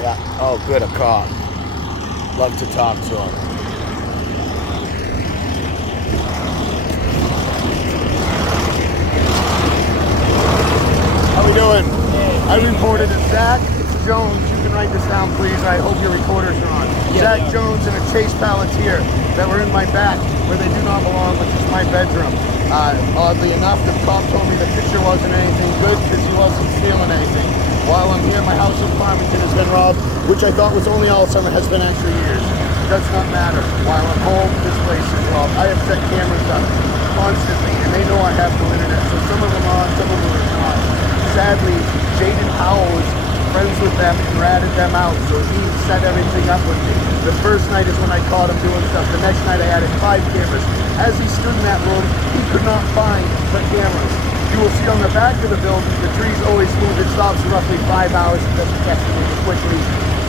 Yeah. Oh, good, a cop. Love to talk to him. How we doing? I reported a Zach Jones. You can write this down, please. I hope your recorders are on. Yeah, Zach Jones and a Chase Palantir that were in my back where they do not belong, which is my bedroom. Oddly enough, the cop told me the picture wasn't anything good because he wasn't stealing anything. While I'm here, my house in Farmington has been robbed, which I thought was only all summer, has been actually years. It does not matter. While I'm home, this place is robbed. I have set cameras up constantly, and they know I have no internet, so some of them are on, some of them are not. Sadly, Jaden Howell was friends with them and ratted them out, so he set everything up with me. The first night is when I caught him doing stuff. The next night I added 5 cameras. As he stood in that room, he could not find the cameras. You will see on the back of the building, the trees always move. It stops for roughly 5 hours. It doesn't catch them quickly.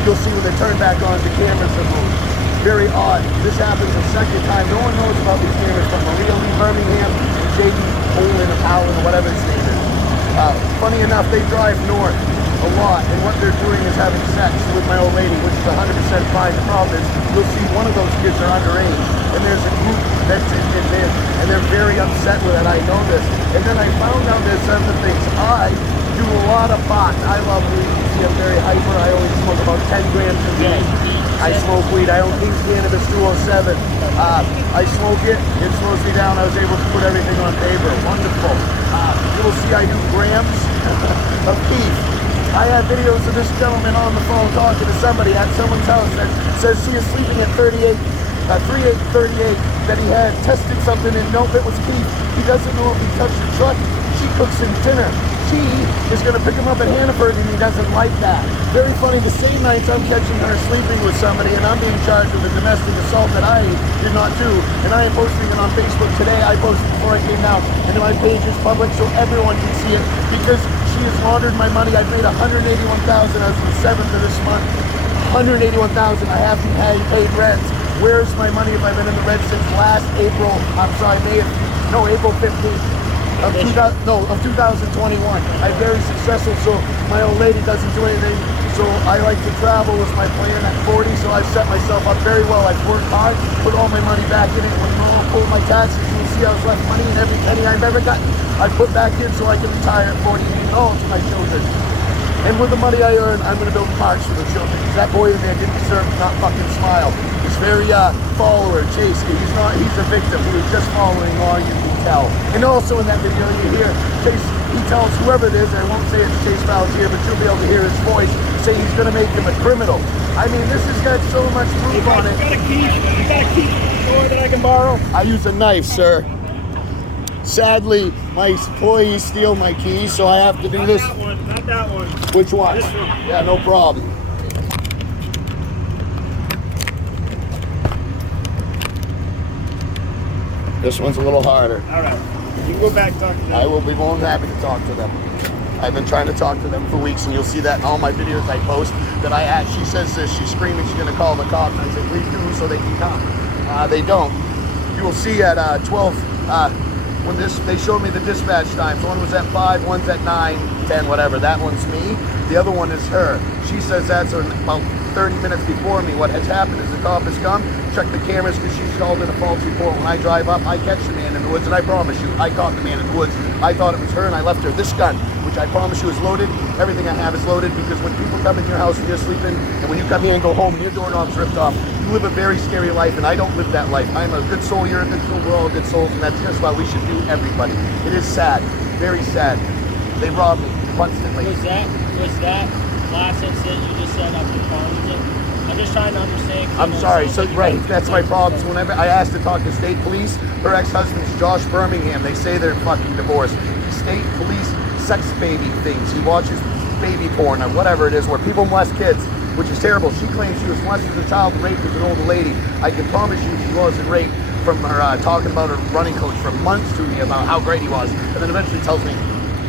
You'll see when they turn back on, the cameras are moved. Very odd. This happens a second time. No one knows about these cameras from Maria Lee Birmingham and Jaden Olin or Howell or whatever his name is. Funny enough, they drive north a lot, and what they're doing is having sex with my old lady, which is 100% fine. The problem is, you'll see one of those kids are underage, and there's a group that's in there, and they're very upset with it. I know this. And then I found out there's other things. I do a lot of pot. I love weed. You see, I'm very hyper. I only smoke about 10 grams a day. I smoke weed. I don't think cannabis 207. I smoke it. It slows me down. I was able to put everything on paper. Wonderful. You will see I do grams of keef. I have videos of this gentleman on the phone talking to somebody at someone's house that says she is sleeping at 38, 3838, that he had tested something and nope, it was keef. He doesn't know if he touched the truck. She cooks him dinner. She is going to pick him up at Hannaford and he doesn't like that. Very funny, the same nights I'm catching her sleeping with somebody and I'm being charged with a domestic assault that I did not do. And I am posting it on Facebook today. I posted before I came out. And my page is public so everyone can see it because she has laundered my money. I've made $181,000 as of the 7th of this month. $181,000. I haven't paid rent. Where's my money if I've been in the red since last April? I'm sorry, April 15th. Of 2021. I'm very successful, so my old lady doesn't do anything. So I like to travel was my plan at 40, so I've set myself up very well. I've worked hard, put all my money back in it. When I pull my taxes, you'll see I was left money in every penny I've ever gotten. I put back in so I can retire at 40 years old to my children. And with the money I earn, I'm going to build parks for the children. Because that boy in there didn't deserve to not fucking smile. He's very follower, Chase. He's a victim who is just following all you can tell. And also in that video you hear Chase, he tells whoever it is, and I won't say it's Chase Palantir, but you'll be able to hear his voice, say he's going to make him a criminal. I mean, this has got so much proof on it. You got a key to the door that I can borrow? I use a knife, sir. Sadly, my employees steal my keys, so I have to do this. Not that one. Which one? This one. Yeah, no problem. This one's a little harder. All right. You can go back and talk to them. I will be more than happy to talk to them. I've been trying to talk to them for weeks, and you'll see that in all my videos I post. That she says this, she's screaming, she's going to call the cops. And I say, please do, so they can come. They don't. You will see at 12. When they showed me the dispatch times, one was at 5, one's at 9, 10, whatever. That one's me. The other one is her. She says that's about 30 minutes before me. What has happened is the cop has come, checked the cameras because she's called in a false report. When I drive up, I catch the man in the woods, and I promise you, I caught the man in the woods. I thought it was her, and I left her this gun, which I promise you is loaded. Everything I have is loaded because when people come in your house and you're sleeping, and when you come here and go home and your doorknob's ripped off, you live a very scary life, and I don't live that life. I'm a good soul, you're a good soul, we're all good souls, and that's just why we should do everybody. It is sad, very sad. They rob me constantly. Was that last incident you just said up in Farmington? I'm just trying to understand. I'm sorry, so right, that's my problem. So whenever I asked to talk to state police, her ex-husband's Josh Birmingham. They say they're fucking divorced. State police sex baby things. He watches baby porn or whatever it is where people molest kids, which is terrible. She claims she was molested as a child and raped as an older lady. I can promise you she wasn't raped from her talking about her running coach for months to me about how great he was. And then eventually tells me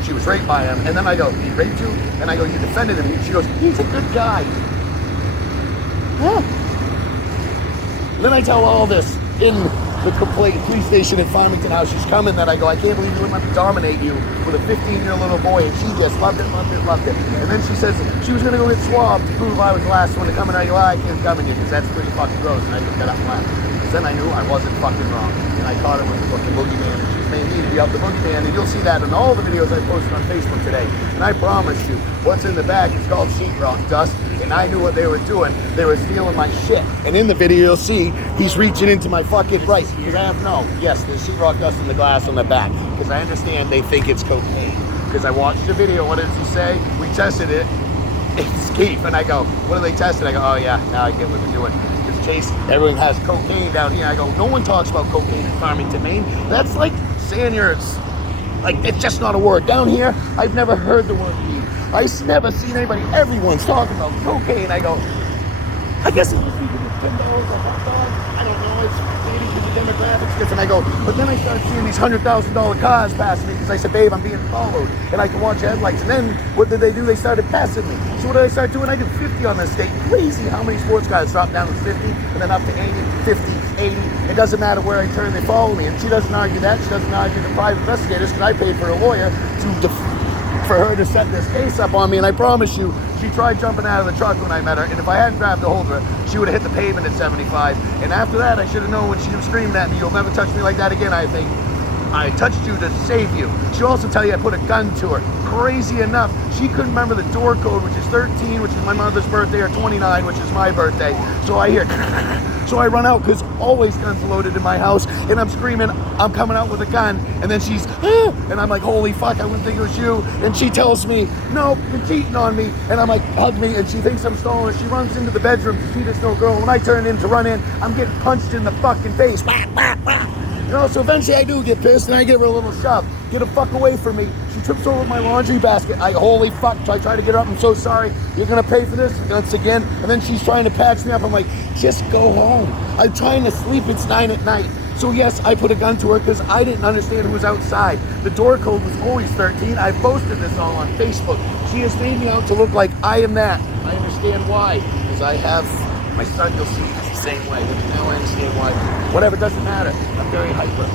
she was raped by him. And then I go, he raped you? And I go, you defended him. She goes, he's a good guy. Yeah. Then I tell all this in the police station in Farmington, how she's coming, that I go, I can't believe you wouldn't let me dominate you with a 15-year little boy. And she just loved it, loved it, loved it. And then she says she was going to go get swabbed to prove I was the last one to come in. I go, I can't come in here because that's pretty fucking gross. And I just got up and left. Because then I knew I wasn't fucking wrong. And I caught her with the fucking boogeyman. And she's made me to be up the boogeyman. And you'll see that in all the videos I posted on Facebook today. And I promise you, what's in the bag is called sheetrock dust. And I knew what they were doing. They were stealing my shit. And in the video, you'll see he's reaching into my fucking right. Because I have yes, there's sheetrock dust in the glass on the back. Because I understand they think it's cocaine. Because I watched the video. What does he say? We tested it. It's Keith. And I go, what do they test it? I go, oh yeah, now I get what they're doing. Because Chase, everyone has cocaine down here. I go, no one talks about cocaine in Farmington, Maine. That's like saying it's just not a word. Down here, I've never heard the word weed. I've never seen anybody, everyone's talking about cocaine. I go, I guess if you get $10 a hot dog, I don't know, it's maybe because the demographics different. I go, but then I started seeing these $100,000 cars passing me because I said, babe, I'm being followed and I can watch headlights. And then what did they do? They started passing me. So what did I start doing? I did 50 on this state. Crazy how many sports cars drop down to 50 and then up to 80, 50, 80. It doesn't matter where I turn, they follow me. And she doesn't argue that. She doesn't argue the private investigators because I paid for a lawyer for her to set this case up on me. And I promise you, she tried jumping out of the truck when I met her, and if I hadn't grabbed a hold of her, she would have hit the pavement at 75. And after that, I should have known when she was screaming at me, you'll never touch me like that again. I think, I touched you to save you. She'll also tell you I put a gun to her. Crazy enough, she couldn't remember the door code, which is 13, which is my mother's birthday, or 29, which is my birthday. So I hear, so I run out, because always guns loaded in my house, and I'm screaming, I'm coming out with a gun, and then she's, and I'm like, holy fuck, I wouldn't think it was you. And she tells me, no, you're cheating on me. And I'm like, hug me, and she thinks I'm stolen. She runs into the bedroom to see this little girl. When I turn in to run in, I'm getting punched in the fucking face. You know, so eventually I do get pissed, and I give her a little shove. Get the fuck away from me. She trips over my laundry basket. Holy fuck. So I try to get her up. I'm so sorry. You're going to pay for this once again. And then she's trying to patch me up. I'm like, just go home. I'm trying to sleep. It's 9 at night. So yes, I put a gun to her because I didn't understand who was outside. The door code was always 13. I posted this all on Facebook. She has made me out to look like I am that. I understand why. Because I have my son, you'll see, he's the same way. But now I understand why. Whatever, doesn't matter. I'm very hyper.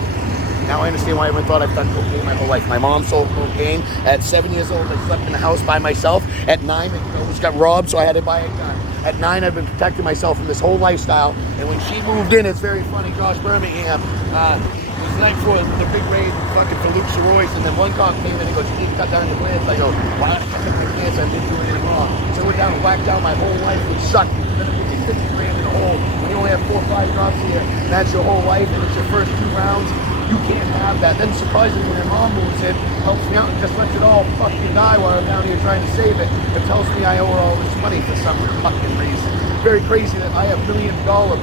Now I understand why everyone thought I've done cocaine my whole life. My mom sold cocaine. At 7 years old, I slept in the house by myself. At 9, I almost got robbed, so I had to buy a gun. At 9, I've been protecting myself from this whole lifestyle. And when she moved in, it's very funny. Josh Birmingham, it was the night before the big raid fucking for Luke Royce. And then one cop came in and he goes, you need to cut down your plants. I go, why did I cut my plants? I didn't do anything wrong. So I went down and whacked down my whole life. It sucked. Then it put me 50 grand in the hole. When you only have 4 or 5 drops here, and that's your whole life, and it's your first 2 rounds, you can't have that. Then surprisingly, when your mom moves in, helps me out and just lets it all fucking die while I'm down here trying to save it, and tells me I owe her all this money for some fucking reason. Very crazy that I have $1 million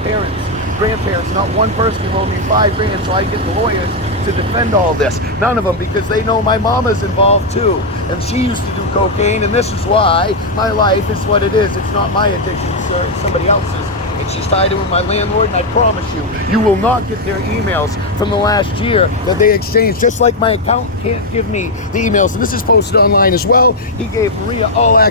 parents, grandparents, not one person can loan me 5 grand, so I get the lawyers to defend all this. None of them, because they know my mama's involved too, and she used to do cocaine, and this is why my life is what it is. It's not my addiction, sir, it's somebody else's. And she's tied in with my landlord, and I promise you, you will not get their emails from the last year that they exchanged, just like my accountant can't give me the emails. And this is posted online as well. He gave Maria all access